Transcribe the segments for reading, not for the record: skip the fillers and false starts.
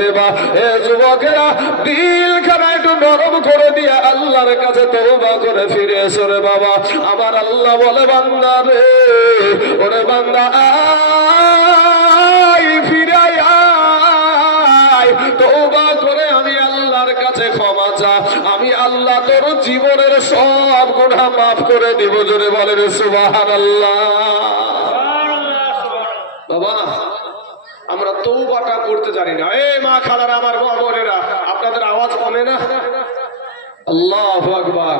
দেবা। এ যুবকেরা দিলখানা একটু নরম করে দিয়ে আল্লাহর কাছে তওবা করে ফিরে এসো রে বাবা। আমার আল্লাহ বলে বান্দা রে, ওরে বান্দা আয় ফিরে আয়, তওবা করে আমি আল্লাহর কাছে ক্ষমা চা, আমি আল্লাহ তোর জীবনের সব গুনাহ মাফ করে দিব। জোরে বলেন সুবহানাল্লাহ। বাবা আমরা তওবাটা করতে জানি না। এই মা খালারা, আমার বোনেরা, আপনাদের আওয়াজ কমে না? আল্লাহু আকবার।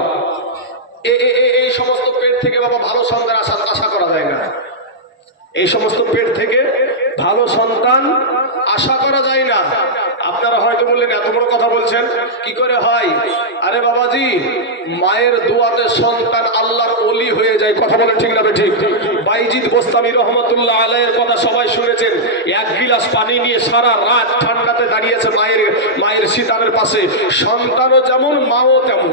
এই সমস্ত পেট থেকে বাবা ভালো সন্তান আশা করা যায় না। এই সমস্ত পেট থেকে ভালো সন্তান আশা করা যায় না। আপনারা হয়তো বললেন এত বড় কথা বলছেন, কি করে হয়? আরে বাবাজি, মায়ের দোয়াতে সন্তান আল্লাহর ওলি হয়ে যায়। কথা বলেন ঠিক না ঠিক? বাইজিদ বোস্তামি রহমতুল্লাহ আলাইহির কথা সবাই শুনেছেন। এক গিলাস পানি নিয়ে সারা রাত ঠান্ডাতে দাঁড়িয়েছে মায়ের সীতারের পাশে। সন্তানও যেমন, মাও তেমন।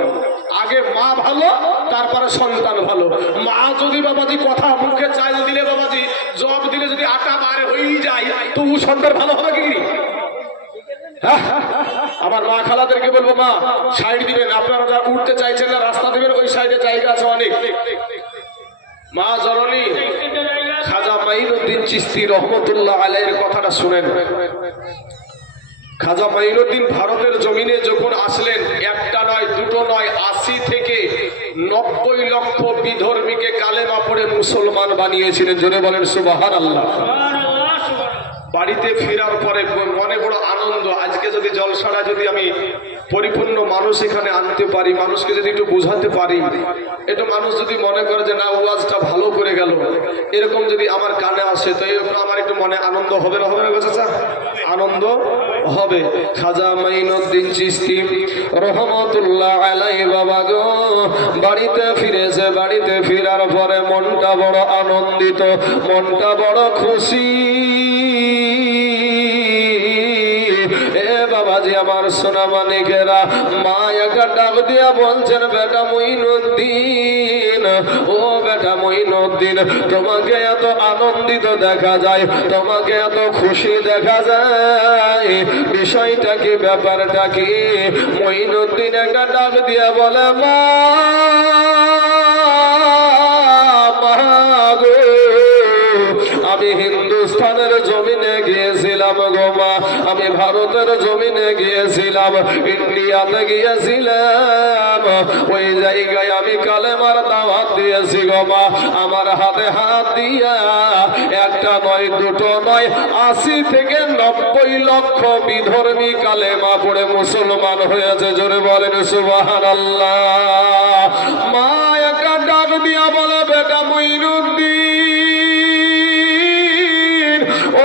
আগে মা ভালো, তারপরে সন্তান ভালো। মা যদি বাবাজি কথা মুখে চাল দিলে, বাবাজি জব দিলে যদি আটা বারে হয়ে যায়, তো সন্তান ভালো হবে কি? আমার মা খালাদেরকে বলবো, মা সাইড দিবেন, আপনারা যা উঠতে চাইছেন না রাস্তা দিবেন, ওই সাইডে জায়গা আছে অনেক। মা জননী খাজা মাইনুদ্দিন চিশতি রহমতুল্লাহ আলাইহির কথাটা শুনেন। খাজা মাইনুদ্দিন ভারতের জমিনে যখন আসলেন, একটা নয়, দুটো নয়, 80 থেকে 90 লক্ষ বিধর্মীকে কালেমা পড়ে মুসলমান বানিয়েছিলেন। জোরে বলেন সুবহানাল্লাহ। বাড়িতে ফেরার পরে মনে বড় আনন্দ। আজকে যদি জলসাটা যদি আমি পরিপূর্ণ মানুষ এখানে আনতে পারি, মানুষকে যদি একটু বোঝাতে পারি, একটু মানুষ যদি মনে করে যে না ওয়াজটা ভালো করে গেল, এরকম যদি আমার কানে আসে, তো এরকম আমার একটু মনে আনন্দ হবে না? হবে না চাচা? আনন্দ হবে। খাজা মাইনুদ্দিন চিশতি রহমতুল্লাহ আলাইহি বাবা গো বাড়িতে ফিরেছে। বাড়িতে ফেরার পরে মনটা বড় আনন্দিত, মনটা বড় খুশি। বাবাজি আমার সোনা মানিকেরা, মা একটা ডাক দিয়া বলছেন, বেটা মঈনুদ্দিন, ও বেটা মঈনুদ্দিন, তোমাকে এত আনন্দিত দেখা যায়, তোমাকে এত খুশি দেখা যায়, বিষয়টা কি, ব্যাপারটা কি? মঈনুদ্দিন একটা ডাক দিয়া বলে, মা গো, আমি হিন্দুস্তানের জমিনে গিয়েছিলাম গো মা, আমি ভারতের জমিনে গিয়েছিলাম, ইন্ডিয়াতে গিয়েছিলাম, ওই জায়গায় আমি কালেমার দাওয়াত দিয়েছি গো মা। আমার হাতে হাত দিয়া একটা নয়, দুটো নয়, 80 থেকে 90 লক্ষ বিধর্মী কালেমা পড়ে মুসলমান হয়েছে। জোরে বলেন সুবহানাল্লাহ। মা একটা ডাক দিয়া বলে, বেটা মঈনুদ্দিন,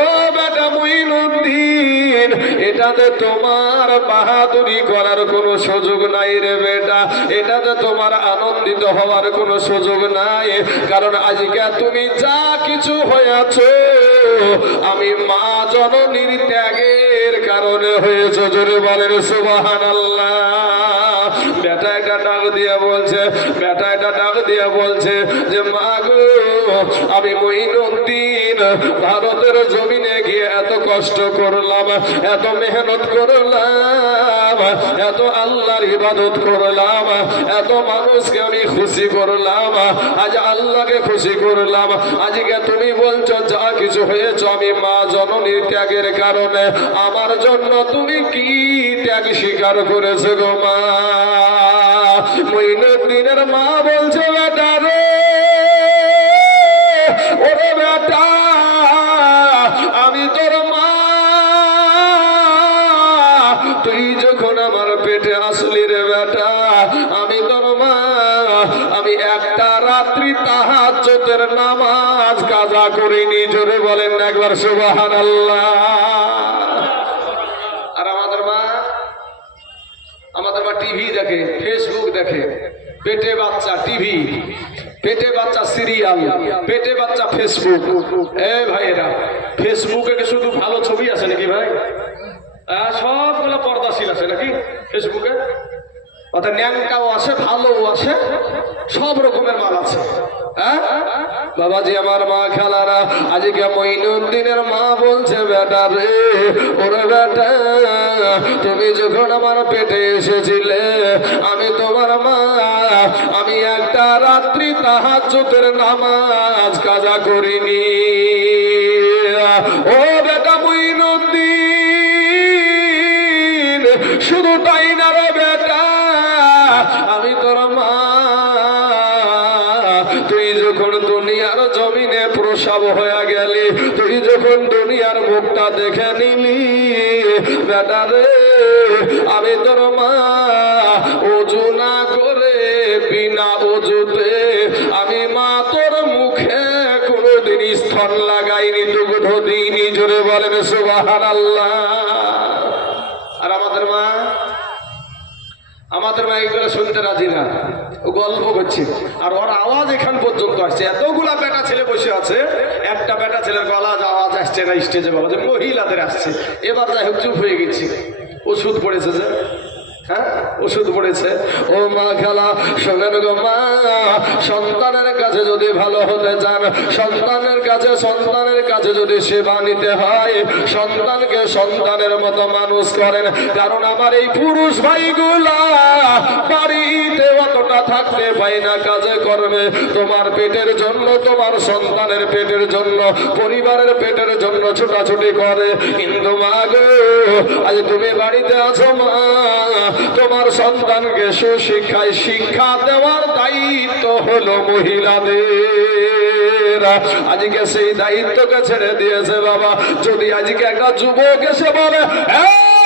ও বেটা মঈনুদ্দিন, এটাতে তোমার বাহাদুরি করার কোনো সুযোগ নাই রে বেটা, এটাতে তোমার আনন্দিত হওয়ার কোনো সুযোগ নাই। কারণ আজকে তুমি যা কিছু হয়েছো, আমি মা জননীর ত্যাগের কারণে হয়েছে। জোরে বলেন সুবহানাল্লাহ। বেটা এটা ডাক দিয়ে বলছে, বেটা এটা ডাক দিয়ে বলছে যে মা গো, আমি মঈনুদ্দিন ভারতের জমিনে গিয়ে এত কষ্ট করলাম, এত মেহনত করলাম, এত আল্লাহর ইবাদত করলাম, এত মানুষকে আমি খুশি করলাম, আজ আল্লাহকে খুশি করলাম। আজকে তুমি বলছো যা কিছু হয়েছ আমি মা জননীর ত্যাগের কারণে, আমার জন্য তুমি কি ত্যাগ স্বীকার করেছো গো মা? মঈনুদ্দিনের মা বলছে, বেটা রে, ওরে বেটা, আমি তোর মা, তুই যখন আমার পেটে আসলি রে বেটা, আমি তোর মা, আমি একটা রাত্রি তাহাজ্জুদের নামাজ কাজা করিনি। জোরে বলেন না একবার সুবহানাল্লাহ। আর আমাদের মা টিভি দেখে, ফেসবুক দেখে, পেটে বাচ্চা টিভি, পেটে বাচ্চা সিরিয়াল, পেটে বাচ্চা ফেসবুক। এ ভাইয়েরা, ফেসবুকে কি শুধু ভালো ছবি আছে নাকি ভাই? সবগুলো পর্দাশীল আছে নাকি ফেসবুকে? অর্থাৎ ন্যাংটাও আছে, ভালোও আছে, সব রকমের মাল আছে। বাবাজি আমার মা খালারা, আজকে মঈনুদ্দিনের মা বলছে বেটা রে, ওরে বেটা তুমি যখন আমার পেটে এসেছিলে আমি তোমার মা, আমি একটা রাত্রি তাহাজ্জুদের নামাজ কাজা করিনি। ও বেটা মঈনুদ্দিন, শুধু তাই না রে বেটা, আমি তোর মা, তুই যখন দুনিয়ার জমিনে প্রসব হয়ে গেলি, তুই যখন দুনিয়ার মুখটা দেখে নিলি বেটা রে, আমি তোর মা ওযু না করে বিনা ওযুতে আমি মা তোর মুখে কোনোদিন স্তন লাগাইনি, দুগ্ধ দিইনি। জোরে বলেন সুবহানাল্লাহ। আর আমাদের মা এগুলো শুনতে রাজি না, ও গল্প করছে। আর ওর আওয়াজ এখান পর্যন্ত আসছে, এতগুলা বেটা ছেলে বসে আছে, একটা বেটা ছেলের গলার আওয়াজ আসছে না স্টেজে, বাবা যে মহিলাদের আসছে। এবার যাই হোক চুপ হয়ে গেছি, ওষুধ পড়েছে যে, হ্যাঁ ওষুধ পড়েছে। ও মা খালা শোনেন গো মা, সন্তানের কাছে যদি ভালো হতে চান, সন্তানের কাছে যদি সেবা নিতে হয়, সন্তানকে সন্তানের মতো মানুষ করেন। কারণ আমার এই পুরুষ ভাইগুলা বাড়িতে অতটা থাকতে পায় না, কাজে করবে তোমার পেটের জন্য, তোমার সন্তানের পেটের জন্য, পরিবারের পেটের জন্য ছোটাছুটি করে। কিন্তু মা গো, আজ তুমি বাড়িতে আছো মা, তোমার সন্তানকে সুশিক্ষায় শিক্ষা দেওয়ার দায়িত্ব হলো মহিলাদের। আজকে সেই দায়িত্বকে ছেড়ে দিয়েছে বাবা। যদি আজকে একটা যুবক এসে বলে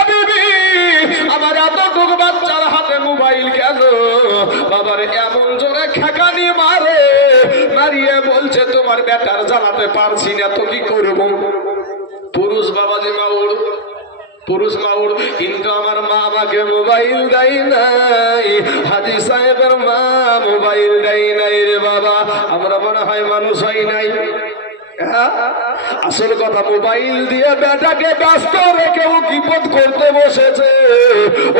বিবি আমার এতটুকু বাচ্চার হাতে মোবাইল কেন, বাবার এমন জোরে খেকানি মারে, মারিয়ে বলছে তোমার বেটার জানাতে পারছি না তো কি করবো। পুরুষ বাবাজি মাউড়, পুরুষ মাউড়, কিন্তু আমার মা আমাকে মোবাইল দেয় নাই, হাজী সাহেবের মা মোবাইল দেয় নাই রে বাবা। আমরা মনে হয় মানুষ হয় নাই। আসল কথা, মোবাইল দিয়ে বেটাকে ব্যস্ত রেখে ও বিপদ করতে বসেছে।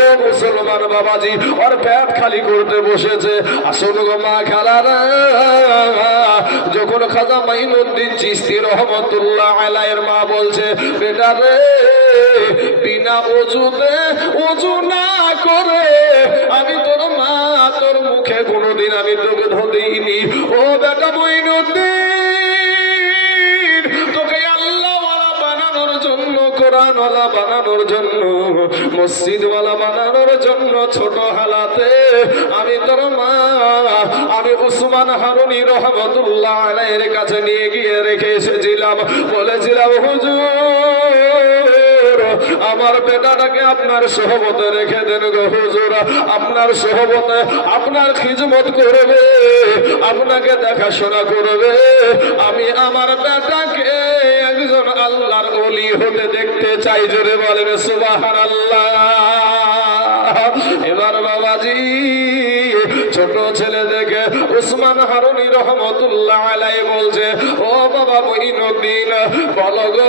ও মুসলমান বাবাজি, ওর পেট খালি করতে বসেছে। আসল গো মা খালারা, যখন খাজা মাইনুদ্দিন চিশতি রহমতুল্লাহ আলাইহির মা বলছে বেটা রে, বিনা ওযুতে ওযু না করে আমি তোর মা, তোর মুখে কোনোদিন আমি দুগ্ধ দিইনি। ও বেটা মঈনুদ্দিন, তোকে আল্লাহওয়ালা বানানোর জন্য, কোরআনওয়ালা বানানোর জন্য, মসজিদওয়ালা বানানোর জন্য ছোট হালাতে আমি তোর মা, আমি উসমান হারুনি রহমতুল্লাহ আলাইহির কাছে নিয়ে গিয়ে রেখে এসেছিলাম। বলেছিলাম হুজুর আমার বেটাটাকে আপনার সোহবতে রেখে দেন গো হুজুর, আপনার সোহবতে আপনার খিদমত করবে, আপনাকে দেখাশোনা করবে। আমি আমার বেটাকে একজন আল্লাহর ওলি হতে দেখতে চাই। জোরে বলেন সুবহানাল্লাহ। এবার বাবাজি ছোট ছেলে দেখে উসমান হারুনি রহমতুল্লাহ আলাইহি বলছে ও বাবা মঈনুদ্দিন, বলো গো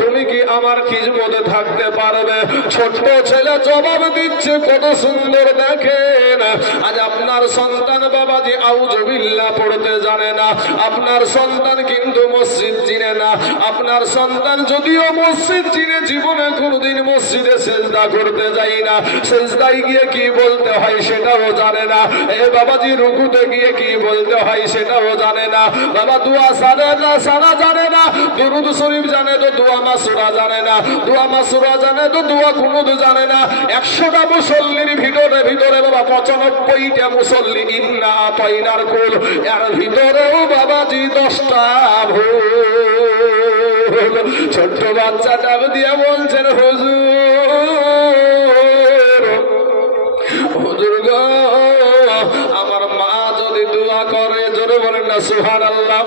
তুমি কি আমার খিদমতে থাকতে পারবে? ছোট্ট ছেলে জবাব দিচ্ছে, কত সুন্দর দেখেন। আজ আপনার সন্তান বাবাজি আউযু বিল্লাহ পড়তে জানে না, আপনার সন্তান কিন্তু মসজিদ চিনে না, আপনার সন্তান যদিও মসজিদ চিনে জীবনে কোনোদিন মসজিদে সেজদা করতে যায় না, সেজদায় গিয়ে কি বলতে হয় সেটাও জানে না। এ বাবাজি রুকুতে গিয়ে কি বলতে হয় সেটাও জানে না। বাবা দোয়া জানে না, সানা জানে না, দুরূদ শরীফ জানে তো দোয়া মাসুরা জানে না, দোয়া মাসুরা জানে তো দোয়া কুনুত জানে না। 100টা মুসল্লির ভিতরে বাবা 95টা মুসল্লি ইন্না আতাইনার কুল, এর ভিতরেও বাবাজি 10টা ভুল। ছোট্ট বাচ্চা ডাক দিয়ে বলছেন হুজুর, হুজুর গো আমার মা যদি দোয়া করে, জোরে বলেন না সুবহানাল্লাহ,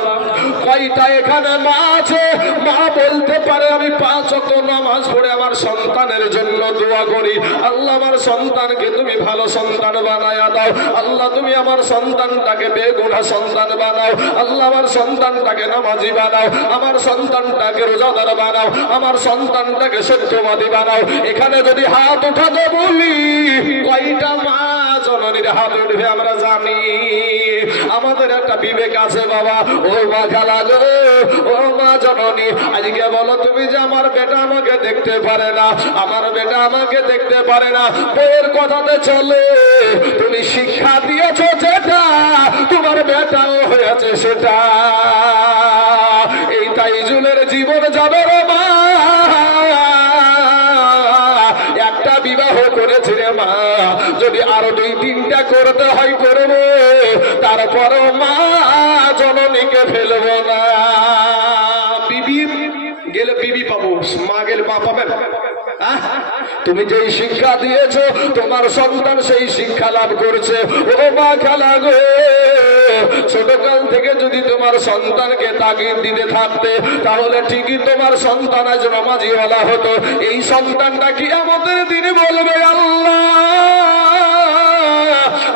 কয়টা এখানে মা আছে মা বলতে পারে আমি 5 ওয়াক্ত নামাজ পড়ে আমার সন্তানের জন্য দোয়া করি, আল্লাহ আমার সন্তানকে তুমি ভালো সন্তান বানায়া দাও, আল্লাহ তুমি আমার সন্তানটাকে বেগুনাহ সন্তান বানাও, আল্লাহ আমার সন্তানটাকে নামাজি বানাও, আমার সন্তানটাকে রোজাদার বানাও, আমার সন্তানটাকে সত্যবাদী বানাও। এখানে যদি হাত উঠাতে বলি কয়টা মা জননীর হাত উঠবে আমরা জানি? আমাদের একটা বিবেক আছে বাবা। ও মা খালা গো, ও মা জননী, আজকে বলো তুমি যে আমার বেটা আমাকে দেখতে পারে না, আমার বেটা আমাকে দেখতে পারে না, বইয়ের কথাতে চলে, তুমি শিক্ষা দিয়েছো যেটা তোমার বেটাও হয়েছে সেটা। এই তাইজুলের জীবন যাবে রে মা, একটা বিবাহ করেছি রে মা, যদি আরো 2-3টা করতে হয় করবো, তারপরও মা জননীকে ফেলবো না। বিবি গেলে বিবি পাবো, মা গেলে মা পাবেন। তুমি যেই শিক্ষা দিয়েছো তোমার সন্তান সেই শিক্ষা লাভ করছে। ও মা খালা গো, ছোটকাল থেকে যদি তোমার সন্তানকে তাগিদ দিতে থাকতে তাহলে ঠিকই তোমার সন্তান আজ নামাজিওয়ালা হতো। এই সন্তানটা কি আমাদের দিনে বলবে আল্লাহ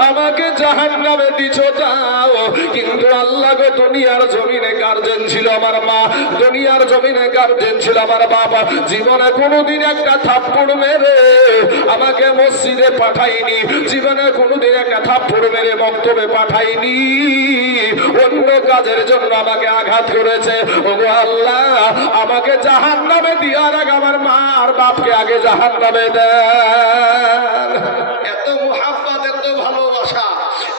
আমাকে জাহান্নামে দিছো দাও, কিন্তু আল্লাহ গো দুনিয়ার জমিনে গার্জেন ছিল আমার মা, দুনিয়ার জমিনে গার্জেন ছিল আমার বাবা, জীবনে কোনোদিন একটা থাপ্পড় মেরে আমাকে মসজিদে পাঠাইনি, জীবনে কোনোদিন একটা থাপ্পড় মেরে মক্তবে পাঠাইনি, অন্য কাজের জন্য আমাকে আঘাত করেছে। ওগো আল্লাহ আমাকে জাহান্নামে দেওয়ার আগে আমার মা আর বাপকে আগে জাহান্নামে দেন। এত মুহাব্বত, এত ভালোবাসা,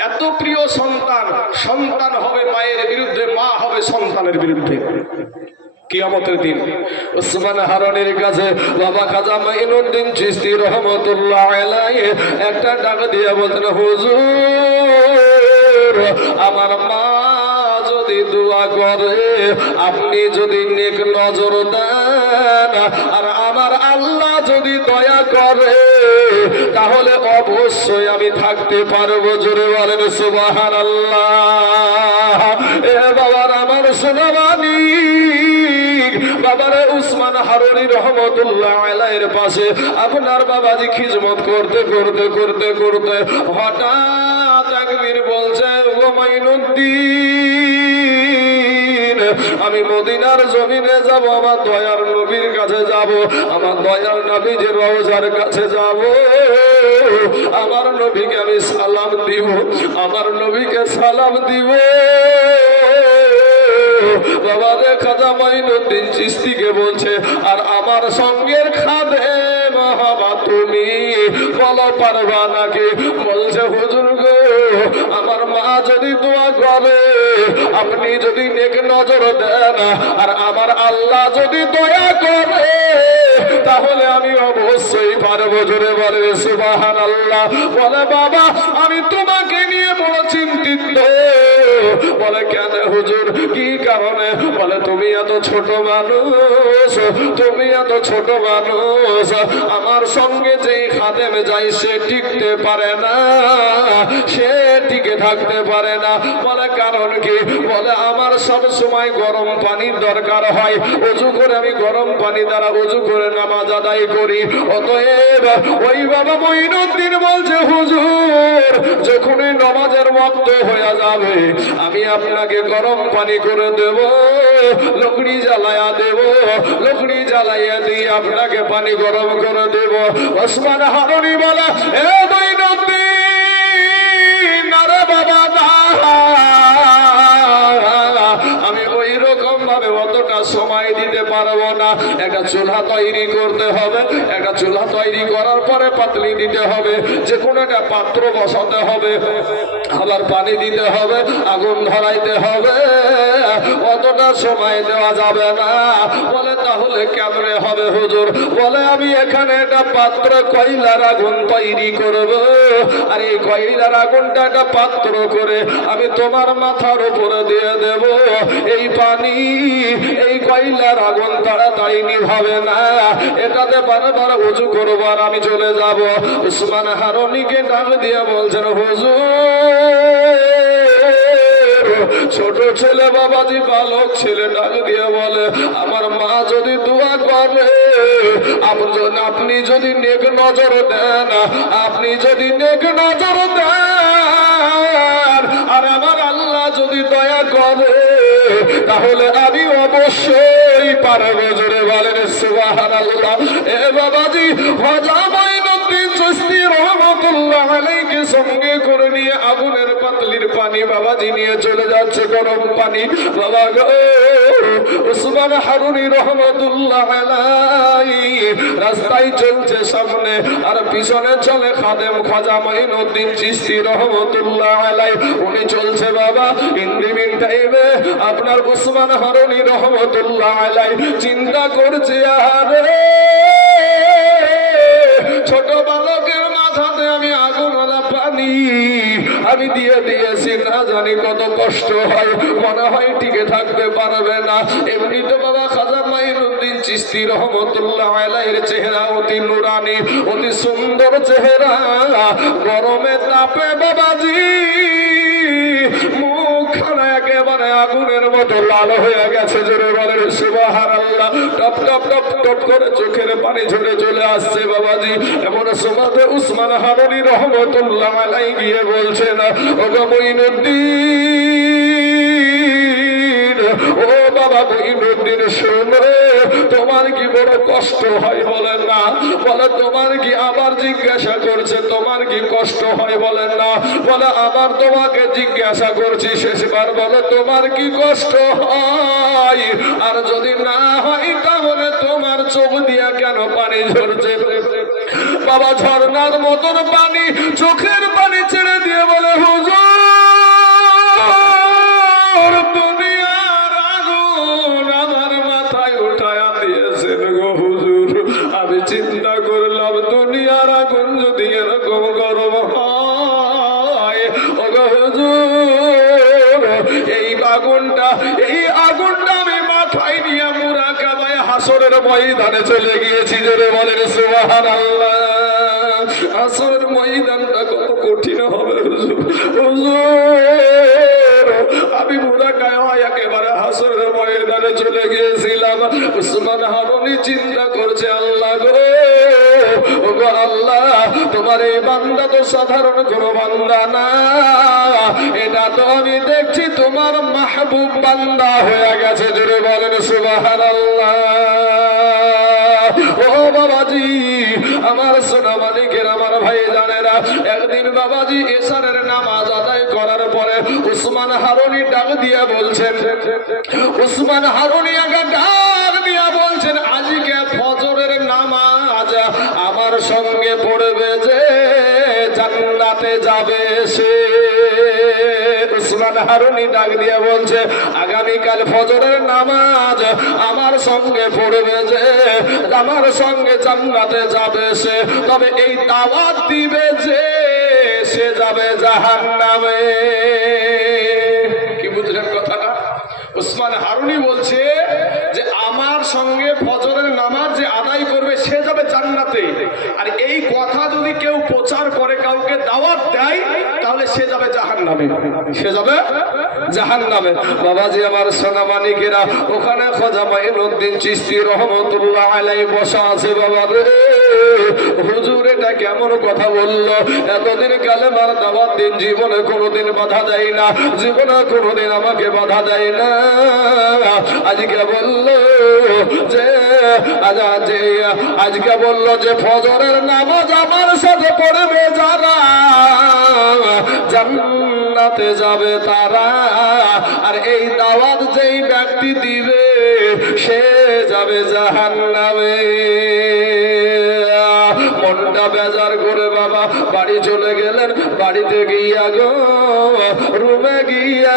এত প্রিয় সন্তান, সন্তান হবে মায়ের বিরুদ্ধে, মা হবে সন্তানের বিরুদ্ধে। কিয়ামতের দিন ওসমান হারুনির কাছে বাবা খাজা মাইনুদ্দিন চিশতি রহমাতুল্লাহ আলাইহি একটা ডাক দিয়ে বলতেন, হুজুর আমার মা যদি দোয়া করে, আপনি যদি নেক নজর দেন, আর আমার আল্লাহ যদি দয়া করে, তাহলে অবশ্যই আমি থাকতে পারবো। জোরে বলেন সুবহানাল্লাহ। এ বাবার আমার সোনামানি বাবারে উসমান হারুনি রহমতুল্লাহ আলাইহির পাশে আপনার বাবাজি খিজমত করতে করতে করতে করতে হঠাৎ একদিন বলছে, ও মাইনুদ্দিন আমি মদিনার জমিনে যাব, আমার দয়ার নবীর কাছে যাব, আমার দয়ার নবীর রওজার কাছে যাব, আমার নবীকে আমি সালাম দিব, আমার নবীকে সালাম দিব। বাবা রে খাজা মাইনুদ্দিন চিশতিকে বলছে, আর আমার সঙ্গের খাদেম হবা তুমি, বলো পারবা নাকি? বলছে হুজুর গো আমার মা যদি দোয়া করে, আপনি যদি নেক নজর দেন, আর আমার আল্লাহ যদি দয়া করে, তাহলে আমি অবশ্যই পারবো। জোরে বলে সুবহানাল্লাহ। বলে বাবা আমি তোমাকে নিয়ে বড় চিন্তিত। বলে কেন হুজুর, কি কারণে? বলে তুমি এত ছোট মানুষ, তুমি এত ছোট মানুষ, আমার সঙ্গে যেই খাদেম যায় সে টিকতে পারে না, সে টিকে থাকতে পারে না। বলে কারণ কি? বলে আমার সব সময় গরম পানির দরকার হয়, ওযু করে আমি গরম পানি দ্বারা ওযু করে নামাজ আদায় করি। অতএব ওই বাবা মঈনুদ্দিন বলছে, হুজুর যখনই নামাজের ওয়াক্ত হয়ে যাবে আমি আপনাকে গরম পানি করে দেব, লকড়ি জ্বালায়া দেব, লকড়ি জ্বালাইয়া দিয়ে আপনাকে পানি গরম করে দেব। ওসমান হারুনি বলে, এ মঈনুদ্দিন আরে বাবা না, আমি ওই রকম ভাবে অতটা সময় দিতে পারবো না। একটা চুলা তৈরি করতে হবে, একটা চুলা তৈরি করার পরে পাতলি দিতে হবে, যে কোনো একটা পাত্র বসাতে হবে, আবার পানি দিতে হবে, আগুন ধরাইতে হবে, অতটা সময় দেওয়া যাবে না। বলে তাহলে কেমনে হবে হুজুর? বলে আমি এখানে একটা পাত্র কয়লার আগুন তৈরি করব, আর এই কয়লার আগুনটা একটা পাত্র করে আমি তোমার মাথার উপরে দিয়ে দেব। এই পানি, এই কয়লার আগুন তাড়াতাড়ি নিভাবে না, এটাতে বারবার ওযু করবো আর আমি চলে যাব। উসমান হারুনিকে ডাক দিয়ে বলছেন, হুজুর ছোট ছেলে বাবাজি বালক ছেলে ডাক দিয়ে বলে, আমার মা যদি দোয়া করে, আপনি যদি নেক নজর দেন, আপনি যদি নেক নজর দেন, আর আমার আল্লাহ যদি দয়া করে, তাহলে আমি অবশ্যই পারবো। জোরে বলেন সুবহানাল্লাহ। এ বাবাজি খাজা মাইনুদ্দিন চিশতি রহমাতুল্লাহ আলাইহি সঙ্গে করে নিয়ে আগুনের পাতলির পানি বাবাজি নিয়ে চলে যাচ্ছে গরম পানি। বাবা গো, উসমান হারুনি রহমাতুল্লাহ আলাইহি রাস্তায় চলছে সামনে, আর পিছনে চলে খাদেম খাজা মাইনুদ্দিন চিশতি রহমাতুল্লাহ আলাইহি। উনি চলছে বাবা। ইন দি মিন টাইমে আপনার উসমান হারুনি রহমাতুল্লাহ আলাইহি চিন্তা করছে, আরে ছোট বালকের মাথাতে আমি আগুনওয়ালা পানি আমি দিয়ে দিয়েছি, না জানি কত কষ্ট হয়, মনে হয় টিকে থাকতে পারবে না। এমনি তো বাবা খাজা মাইনুদ্দিন চিশতি রহমাতুল্লাহ আলাইহির চেহারা অতি নুরানি, অতি সুন্দর চেহারা। গরমে তাপে বাবাজি মুখখানা একেবারে আগুনের মতো লাল হয়ে গেছে। জোরে বলেন সুবহানাল্লাহ। টপ টপ টপ টপ করে চোখের পানি ঝরে চলে আসছে বাবাজি। এমন সময় উসমান হারুনি রহমাতুল্লাহ আলাইহি গিয়ে বলছেন, ওগো মুঈনুদ্দিন, ও বাবা মুঈনুদ্দিন, শোনো, তোমার কি বড় কষ্ট হয় বলেন না? বলে তোমার কি? আবার জিজ্ঞাসা করছে তোমার কি কষ্ট হয় বলেন না? বলে আবার তোমাকে জিজ্ঞাসা করছি শেষবার, বলে তোমার কি কষ্ট হয়? আর যদি না হয় তাহলে তোমার চোখ দিয়া কেন পানি ঝরছে? বাবা ঝর্ণার মতন পানি, চোখের পানি ছেড়ে দিয়ে বলে, হুজুর দুনিয়ার আগুন আমার মাথায় উঠায়া দিয়েছেন গো হুজুর। আমি চিন্তা করলাম দুনিয়ার আগুন যদি এরকম গরম হয়, ও গো হুজুর, এই আগুনটা আমি মাথায় নিয়ে মুরাকাবায় হাসরের ময়দানে চলে গিয়েছি। জোরে বলেন সুবহানাল্লাহ। হাসরের ময়দানটা কত কঠিন হবে হুজুর। আমি মুরাকাবায় একেবারে হাসরের ময়দানে চলে গিয়েছিলাম। উসমান হারুনি চিন্তা করছে, আল্লাহ গো, ও গো আল্লাহ, তোমার এই বান্দা তো সাধারণ কোনো বান্দা না, এটা তো আমি দেখছি তোমার মাহবুব বান্দা হয়ে গেছে। জোরে বলেন সুবহানাল্লাহ। ও বাবাজি, আমার সোনা মালিকের, আমার ভাই জানেরা, একদিন বাবাজি এশারের নামাজ আদায় করার পরে উসমান হারুনি ডাক দিয়া বলছেন, উসমান হারুনি আগে ডাক দিয়া বলছেন, আজকে ফজরের নামাজ আমার সঙ্গে পড়বে যে জান্নাতে যাবে সে। উসমান হারুনি ডাক দিয়ে বলছে, আগামীকাল ফজরের নামাজ আমার সঙ্গে পড়বে যে আমার সঙ্গে জান্নাতে যাবে সে, তবে এই দাওয়াত দিবে যে সে যাবে জাহান্নামে। কি বুঝলেন কথাটা? উসমান হারুনি বলছে যে আমার সঙ্গে ফজরের নামাজ যে আদায় করবে সে যাবে জান্নাতে, আর এই কথা যদি কেউ প্রচার করে, কাউকে দাওয়াত দেয়, তাহলে সে যাবে জাহান্নামে, সে যাবে জাহান্নামে। বাবাজি আমার সোনা মানিকেরা, ওখানে খাজা মাইনুদ্দিন চিশতি রহমাতুল্লাহ আলাইহি বসা আছে। বাবা রে, হুজুর এটা কেমন কথা বললো? এতদিন কালেমার দাওয়াত দিন, জীবনে কোনোদিন বাধা দেয় না, জীবনে কোনোদিন আমাকে বাধা দেয় না। আজকে বললো যে ফজরের নামাজ আমার সাথে পড়বে যারা জান্নাতে যাবে তারা, আর এই দাওয়াত যেই ব্যক্তি দিবে সে যাবে জাহান্নামে। মনটা বেজার করে বাবা বাড়ি চলে গেলেন। বাড়িতে গিয়া গো রুমে গিয়া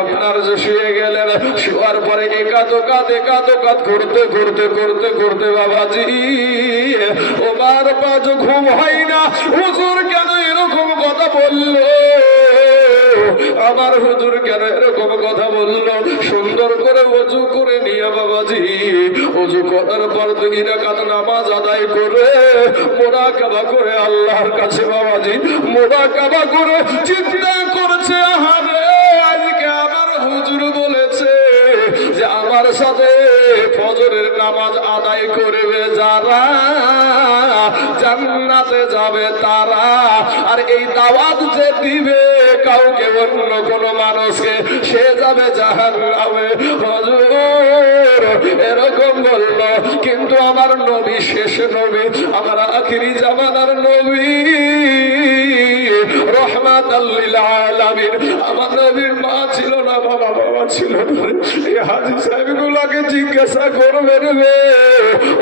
আপনার শুয়ে গেলেন। শোয়ার পরে একাদোকাত করতে করতে করতে করতে বাবাজি ওবার পাঁচ ঘুম হয় না। হুজুর কেন এরকম কথা বললো? আমার হুজুর কেন এরকম কথা বললো? সুন্দর করে ওযু করে নিয়ে বাবাজি ওযু করার পর 2 রাকাত নামাজ আদায় করে মুরাকাবা করে আল্লাহর কাছে বাবাজি মুরাকাবা করে চিন্তা করছে, আহারে আজ সাথে ফজরের নামাজ আদায় করবে যারা জান্নাতে যাবে তারা। আর এই দাওয়াত যে দিবে কাউকে অন্য কোন মানুষকে সে যাবে জাহান্নামে। হুজুর এরকম বলল, কিন্তু আমার নবী শেষ নবী, আমার আখিরি জামানার নবী রহমাতাল লিল আলামিন। আমার নবীর মা ছিল না, বাবা ছিল না। এই হাজী সাহেবগুলোকে জিজ্ঞাসা করবেন রে,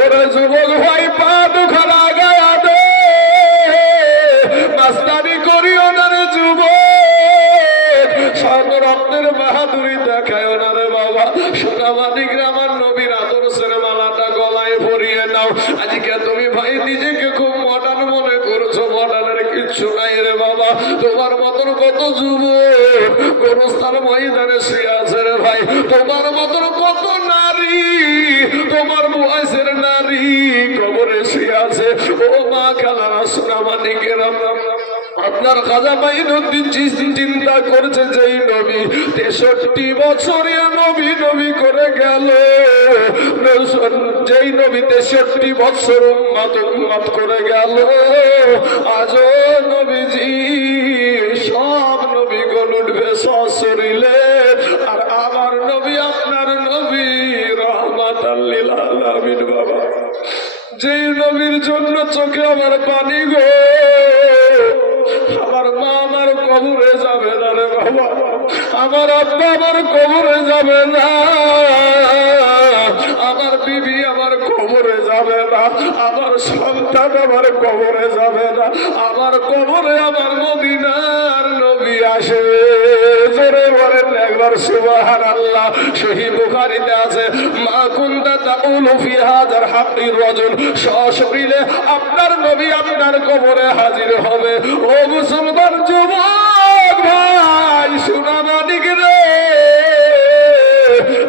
ওরা যুবক ভাই পা দুখানা গায়া দে, মাস্তানি করিও না রে যুবক, সব রক্তের বাহাদুরি দেখায় না রে বাবা। সোনামানিকরা আমার নবীর আদর্শের মালাটা গলায় পরিয়ে নাও। আজকে তুমি ভাই নিজেকে খুব মডার্ন মনে করছো, মডার্নের কিচ্ছু নাই রে বাবা। তোমার মতন কত যুবক গোরস্থান ময়দানে শুয়ে আছে রে ভাই, তোমার মতন কত নারী, তোমার বয়সের নারী কবরে শুয়ে আছে। ও মা খালারা সোনামানিকেরা, আপনার খাজা মাইনুদ্দিন চিন্তা করছে যেই নবী 63 বছরে নবী নবী করে গেল, যেই নবী 63 বছর উম্মত করে গেল, আজও নবীজি সব নবীগণ উঠবে সশরীরে, আর আমার নবী আপনার নবী রহমাতাল লিল আলামিন। বাবা যেই নবীর জন্য চোখে আমার পানি গো, আমার মা আমার কবরে যাবে না রে বাবা, আমার আব্বা আমার কবরে যাবে না, আমার বিবি আমার কবরে যাবে না, আমার সন্তান আমার কবরে যাবে না, আমার কবরে আমার মদিনার নবী আসবে। জোরে বলেন একবার সুবহানাল্লাহ। সহিহ বুখারীতে আছে, মা কুনতা তাকুলু ফি হাযার হাক্কির রাজুল, সশরীরে আপনার নবী আপনার কবরে হাজির হবে। ও মুসলমান যুবক ভাই সোনামানিক রে,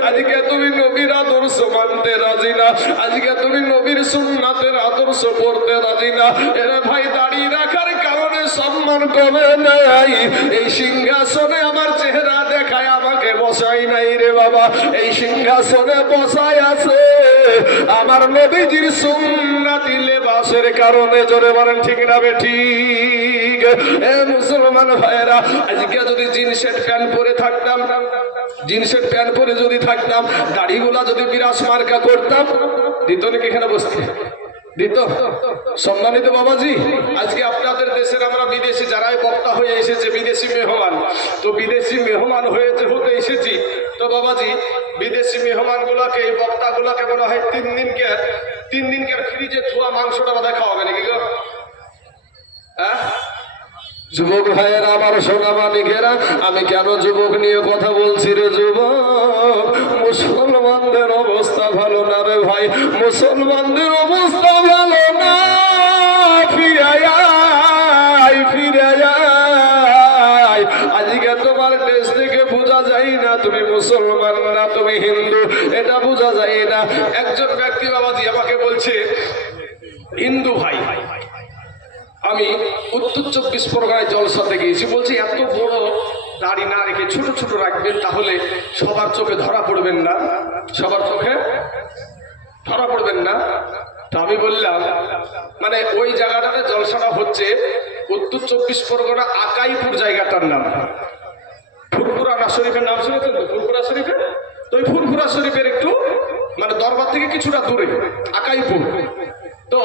আজকে তুমি নবীর আদর্শ মানতে রাজি না, আজকে তুমি নবীর সুন্নাতের আদর্শ পড়তে রাজি না। এরা ভাই দাঁড়িয়ে রাখার কারণে সম্মান কমে নাই, এই সিংহাসনে আমার চেহারা দেখায় আমাকে বসাই নাই রে বাবা, এই সিংহাসনে বসায় আছে আমার নবীজির সুন্নাতি লেবাসের কারণে। জোরে বলেন ঠিক না বেঠিক? এ মুসলমান ভাইরা, আজকে যদি জিন্সের প্যান্ট পরে থাকতাম, জিন্সের প্যান্ট পরে যদি থাকতাম, দাড়িগুলা যদি বিরাস মার্কা করতাম, দিত নাকি এখানে বসতে? দিত? সম্মানিত বাবাজি, আজকে আপনাদের দেশের আমরা বিদেশি যারাই বক্তা হয়ে এসেছে, বিদেশি মেহমান, তো বিদেশি মেহমান হতে এসেছি, তো বাবাজি বিদেশি মেহমান গুলাকে, এই বক্তা গুলাকে মনে হয় 3 দিনকে ফ্রিজে ধোয়া মাংসটা বোধহয় খাওয়াবে নাকি গো? হ্যাঁ যুবক ভাইয়েরা আমার সোনামানিকেরা, আমি কেন যুবক নিয়ে কথা বলছি রে যুবক? মুসলমানদের অবস্থা ভালো না রে ভাই, মুসলমানদের অবস্থা ভালো না। ফিরে আয়, আজকে তোমার দেশ থেকে বোঝা যায় না তুমি মুসলমান না তুমি হিন্দু, এটা বোঝা যায় না। একজন ব্যক্তি বাবাজি আমাকে বলছে, হিন্দু ভাই, আমি উত্তর 24 পরগনায় জলসাতে গিয়েছি, বলছি এত বড় দাড়ি না রেখে ছোট ছোট রাখবেন, তাহলে সবার চোখে ধরা পড়বেন না, সবার চোখে ধরা পড়বেন না। তো আমি বললাম, মানে ওই জায়গাটাতে জলসাটা হচ্ছে উত্তর 24 পরগনা আকাইপুর জায়গাটার নাম, ফুরফুরা শরীফের নাম শুনেছেন তো? ফুরফুরা শরীফের, তো ওই ফুরফুরা শরীফের একটু মানে দরবার থেকে কিছুটা দূরে আকাইপুর। তো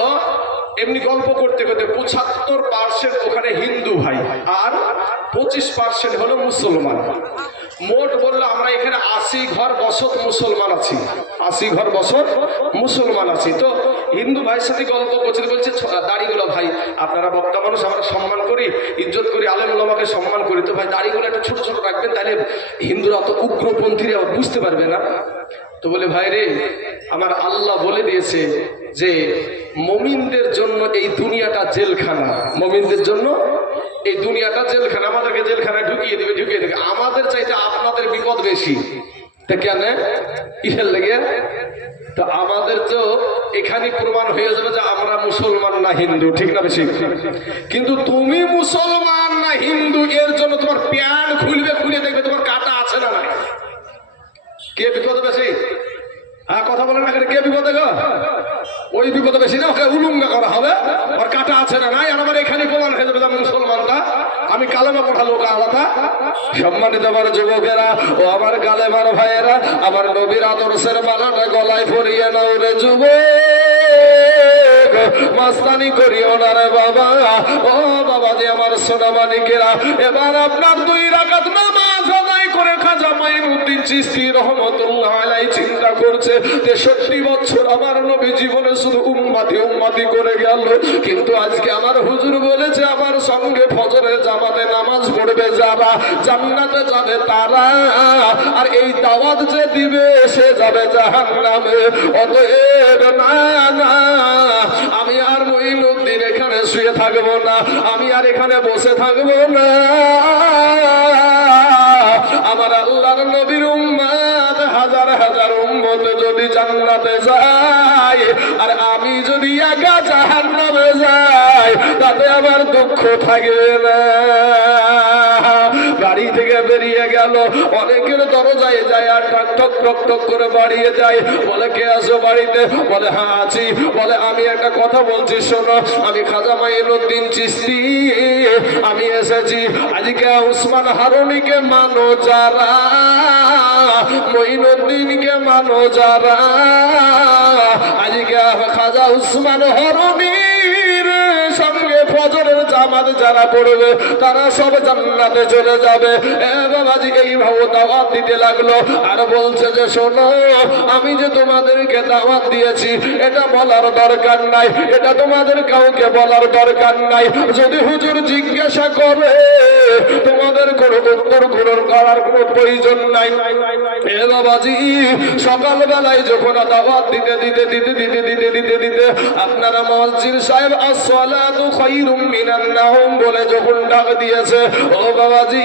এমনি গল্প করতে করতে 75% ওখানে হিন্দু ভাই আর 25% হলো মুসলমান। মোট বললো আমরা এখানে 80 ঘর বসত মুসলমান আছি, 80 ঘর বসত মুসলমান আছি। তো হিন্দু ভাইয়ের সাথে গল্প করছে, বলছে দাড়িগুলো ভাই আপনারা বক্তা মানুষ, আমরা সম্মান করি, ইজ্জত করি, আলেম ওলামাকে সম্মান করি, তো ভাই দাড়িগুলো একটু ছোট ছোট রাখবেন, তাহলে হিন্দুরা অত উগ্রপন্থীরা বুঝতে পারবে না। তো বলে ভাই রে, আমার আল্লাহ বলে দিয়েছে যে মুমিনদের জন্য এই দুনিয়াটা জেলখানা, মুমিনদের জন্য এই দুনিয়াটা জেলখানা, আমাদেরকে জেলখানায় ঢুকিয়ে দেবে। আমাদের চাইতে আপনাদের বিপদ বেশি, তা কেন কিসের লেগে? তো আমাদের তো এখানে প্রমাণ হয়ে যাবে যে আমরা মুসলমান না হিন্দু, ঠিক না বেশি? কিন্তু তুমি মুসলমান না হিন্দু, এর জন্য তোমার প্যান্ট খুলে দেখবে তোমার কাটা আছে না নাই। কে বিপদ বেশি? হ্যাঁ কথা বলেন না, কে বিপদে গো? ওই বিপদে বেশি না, ওকে উলুঙ্গা করা হবে, ওর কাটা আছে না নাই, আর আমার এখানে প্রমাণ হয়ে যাবে আমি মুসলমানটা, আমি কালেমা পড়া লোক আলাদা। সম্মানিত আমার যুবকেরা ও আমার কালেমার ভাইয়েরা, আমার নবীর আদর্শের মালাটা গলায় পরিয়ে নাও রে যুবক, মাস্তানি করিও না রে বাবা। ও বাবা যে আমার সোনা মানিকেরা, এবার আপনার 2 রাকাত নামাজ আদায় করে খাজা মাইনুদ্দিন চিশতি রহমতুল্লাহ আলাইহি চিন্তা করছে 63 বছর আমার নবী জীবনে শুধু উম্মতি উম্মতি করে গেল, কিন্তু আজকে আমার হুজুর বলেছে আমার সঙ্গে ফজরের জামাতে নামাজ পড়বে যারা জান্নাতে যাবে তারা, আর এই দাওয়াত যে দিবে সে যাবে জাহান্নামে। অতএব না না, আমি আর মঈনুদ্দিন এখানে শুয়ে থাকবো না, আমি আর এখানে বসে থাকবো না। আমার আল্লাহর নবীর উম্মত হাজার হাজার উম্মত যদি জান্নাতে যায় আর আমি যদি একা জাহান্নামে যাই, তাতে আমার দুঃখ থাকবে না। বাড়ি থেকে বেরিয়ে গেল, অনেকের দরজায় যায় আর টক টক টক টক করে বাড়িয়ে যায়, বলে কে আছো বাড়িতে? বলে হ্যাঁ আছি। বলে আমি একটা কথা বলছি শোনো, আমি খাজা মাইনুদ্দিন চিশতি, আমি এসেছি আজকে উসমান হারুনিকে মানো যারা, মঈনুদ্দিনকে মানো যারা, আজকে খাজা উসমান হারুনির সঙ্গে ফজরের জামাত যারা পড়বে তারা সব জান্নাতে চলে যাবে। এ বাবাজি এইভাবে দাওয়াত দিতে লাগলো, আর বলছে যে শোনো, আমি যে তোমাদেরকে দাওয়াত দিয়েছি এটা বলার দরকার নাই, এটা তোমাদের কাউকে বলার দরকার নাই। যদি হুজুর জিজ্ঞাসা করে তোমাদের কোনো উত্তর করার কোনো প্রয়োজন নাই। এ বাবাজি সকালবেলায় যখন দাওয়াত দিতে দিতে দিতে দিতে দিতে দিতে দিতে আপনারা মসজিদ সাহেব আসসালাতু খায়রুম মিনান নাওম বলে যখন ডাক দিয়েছে, ও বাবাজি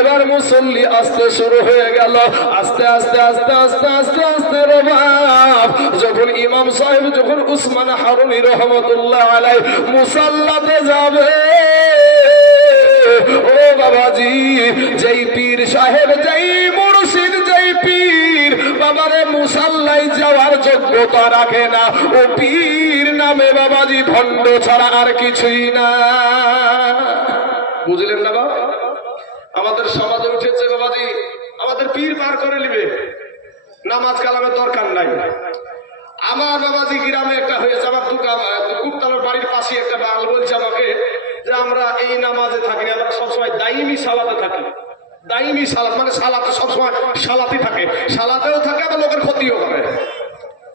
এবার মুসল্লি আসতে শুরু হয়ে গেল, আস্তে আস্তে আস্তে আস্তে আস্তে আস্তে রে বাপ, যখন ইমাম সাহেব যখন উসমান হারুনি রহমতুল্লাহ আলাইহি মুসাল্লাতে যাবে, ও বাবাজি যেই পীর সাহেব, যেই মুর্শিদ, যেই পীর বাবারে মুসাল্লায় যাওয়ার যোগ্যতা রাখে না, ও পীর নামে বাবাজি ভণ্ড ছাড়া আর কিছুই না। বুঝলেন না বাবা? আমাদের সমাজে উঠেছে বাবাজি আমাদের পীর পার করে নিবে, নামাজ কালামের দরকার নাই। আমার বাবাজি গ্রামে একটা হয়েছে, আমার কুপতলার বাড়ির পাশে একটা বাল বলছে আমাকে যে আমরা এই নামাজে থাকি না, আমরা সবসময় দাইমি সালাতে থাকি। দাইমি সালাত মানে সালাতে সবসময় সালাতি থাকে, সালাতেও থাকে আবার লোকের ক্ষতিও করে।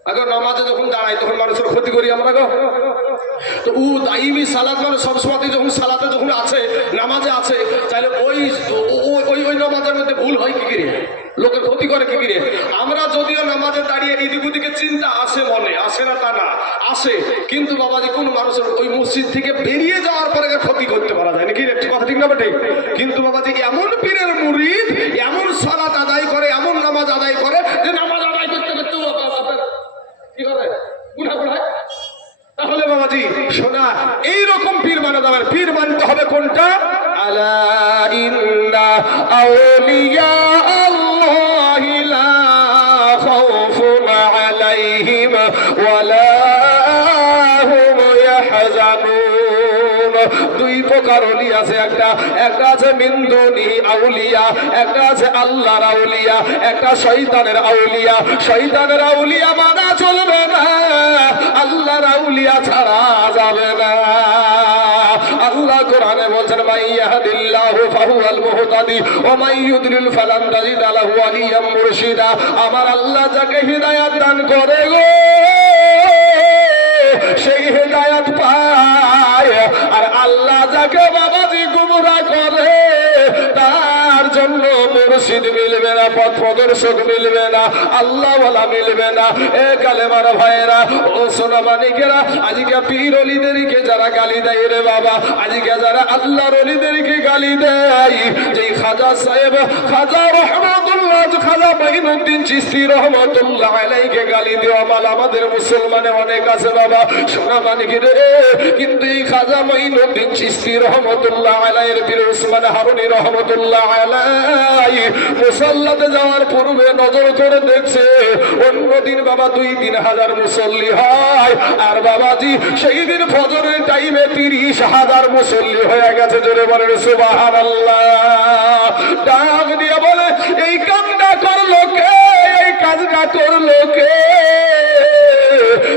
আগে নামাজে যখন দাঁড়াই তখন মানুষের ক্ষতি করি আমরা গো। তো ও দাইমি সালাত মানে সবসময় যখন সালাতে যখন আছে, নামাজে আছে, তাহলে ওই ওই ওই নামাজের মধ্যে ভুল হয় কি করে, লোকের ক্ষতি করে কি করে। আমরা যদিও নামাজে দাঁড়িয়ে এদিক ওদিকে চিন্তা আসে, মনে আসে না তা না, আসে, কিন্তু বাবাজি কোন মানুষের ওই মসজিদ থেকে বেরিয়ে যাওয়ার পরে ক্ষতি করতে পারা যায় নাকি, কথা ঠিক না বেটে? কিন্তু বাবাজি এমন পীরের মুরিদ এমন সালাত আদায় করে, এমন নামাজ আদায় করে যে নামাজ আদায় করতে করতে কি করে গুনাহ করে। তাহলে বাবাজি শোনা, এইরকম পীর মানা যাবে। পীর মানতে হবে কোনটা? আলা ইন্না আউলিয়া আল্লাহি লা খাউফুন আলাইহিম ওয়ালা হুম ইয়াহজানুন। 2 প্রকার ওলি আছে, একটা আছে মিন্দুনি আউলিয়া, একটা আছে আল্লাহর আউলিয়া, একটা শয়তানের আউলিয়া। শয়তানের আউলিয়া মানা চলবে না, আল্লাহর আউলিয়া ছাড়া যাবে না। আল্লাহ কোরআনে বলছেন মাইয়াহদিল্লাহু ফাহুয়াল মুহতাদি ওয়া মান ইউদ্লিল ফালান তাজিদ লাহু ওয়ালিয়াম মুরশিদা। আমার আল্লাহ যাকে হিদায়াত দান করে গো সেই হিদায়াত পায়, আর আল্লাহ যাকে বাবাজি গুমরাহ করে তার জন্য মুর্শিদ মিলবে না, পথ প্রদর্শক মিলবে না, আল্লাহ ওয়ালা মিলবে না। এ কালেমার ভাইয়েরা, ও সোনা মানিকেরা, আজকে পীর ওলিদেরকে যারা গালি দেয় রে বাবা, আজকে যারা আল্লাহর ওলিদেরকে গালি দেয়, যেই খাজা সাহেব খাজা রহমাতুল্লাহ খাজা মাইনুদ্দিন চিশতি রহমাতুল্লাহ আলাইহিকে গালি দেওয়া মাল আমাদের মুসলমানে অনেক আছে বাবা, সোনা মানিকের। কিন্তু এই খাজা মাইনুদ্দিন চিশতি রহমাতুল্লাহ আলাইহির পীর উসমান হারুনি রহমাতুল্লাহ আলাইহি নাই, মুসল্লাতে যাওয়ার পূর্বে নজর করে দেখছে অন্যদিন বাবা 2-3 হাজার মুসল্লি হয়, আর বাবাজি সেই দিন ফজরের টাইমে 30,000 মুসল্লি হয়ে গেছে। জোরে বলেন সুবহানাল্লাহ। ডাক দিয়ে বলে এই কামটা করলো কে, এই কাজটা করলো কে?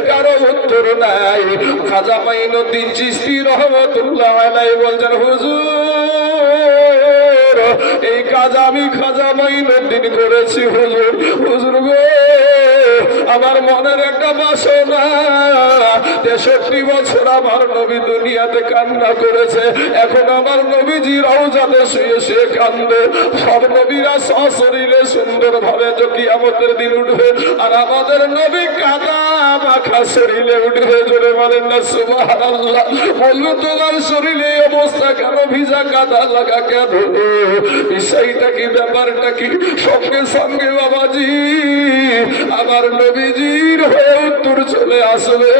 কারো উত্তর নাই। খাজা মাইনুদ্দিন চিশতি রহমাতুল্লাহ আলাইহি বলছেন, হুজুর এই কাজ আমি খাজা মাইনুদ্দিন করেছি। হুজুর, হুজুর গো, আমার মনের একটা বাসনা, 63 বছর আমার নবী দুনিয়াতে কান্না করেছে, এখন আমার নবীজি রওজাতে শুয়ে শুয়ে কান্দে। সব নবীরা সশরীরে সুন্দর ভাবে কিয়ামতের দিন উঠবে, আর আমাদের নবী কাদা মাখা শরীরে উঠবে। জোরে বলেন না সুবহানাল্লাহ। বলল তোমার শরীরে অবস্থা কেন, ভিজা কাদা লাগা কেন, বিষয়টা কি, ব্যাপারটা কি? সঙ্গে সঙ্গে বাবাজি আমার নবীজির হয়ে উত্তর চলে আসবে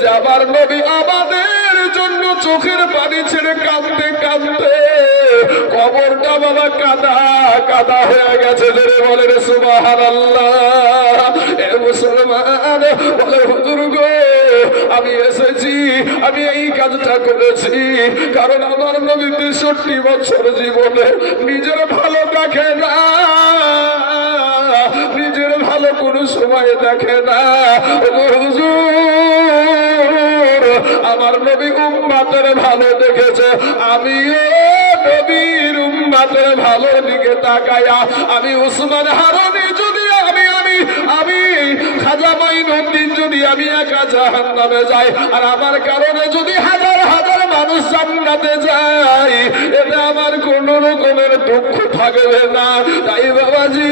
যে আমার নবী আমাদের জন্য চোখের পানি ছেড়ে কাঁদতে কাঁদতে কবরটা বাবা কাদা কাদা হয়ে গেছে। জোরে বলেন সুবহানাল্লাহ। এ মুসলমান বলে, হুজুর গো, আমি এসেছি, আমি এই কাজটা করেছি কারণ আমার নবী 63 বছর জীবনে নিজের ভালো দেখে না, নিজের ভালো কোনো সময় দেখে না। হুজুর আমার নবী উম্মতের ভালো দেখেছে, আমিও নবীর উম্মতের ভালো দিকে তাকায়া আমি উসমান হারুনি যদি আমি খাজা মাইনুদ্দিন যদি আমি একা জাহান্নামে যাই, আর আমার কারণে যদি হাজার হাজার মানুষ জান্নাতে যায়, এটা আমার কোন রকমের দুঃখ থাকবে না। তাই বাবাজি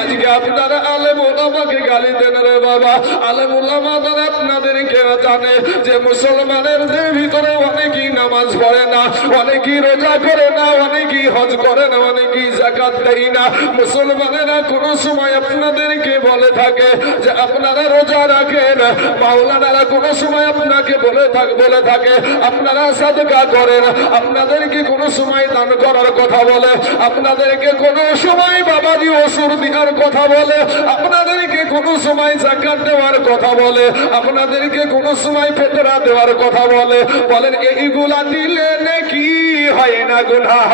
আজকে আপনারা আলেম ওলামাকে গালি দেন রে বাবা। আলেম ওলামা তারা আপনাদেরকে জানে যে মুসলমানের ভিতরে অনেকেই নামাজ পড়ে না, অনেকেই রোজা করে না, অনেকেই হজ করে না, অনেকেই যাকাত দেয় না। মুসলমানেরা কোন সময় আপনাদেরকে বলে থাকে যে আপনারা রোজা রাখেন, মাওলানারা কোন সময় আপনাকে বলে থাকে আপনারা সাদকা করেন, আপনাদেরকে কোন সময় দান করার কথা বলে, আপনাদেরকে কোন সময় বাবাজি ওষুধ দেওয়ার কথা বলে, আপনাদেরকে কোন সময় যাকাত দেওয়ার কথা বলে, আপনাদেরকে কোন সময় ফিতরা দেওয়ার কথা বলে। বলেন এইগুলা দিলে নাকি হয় না গুনাহ?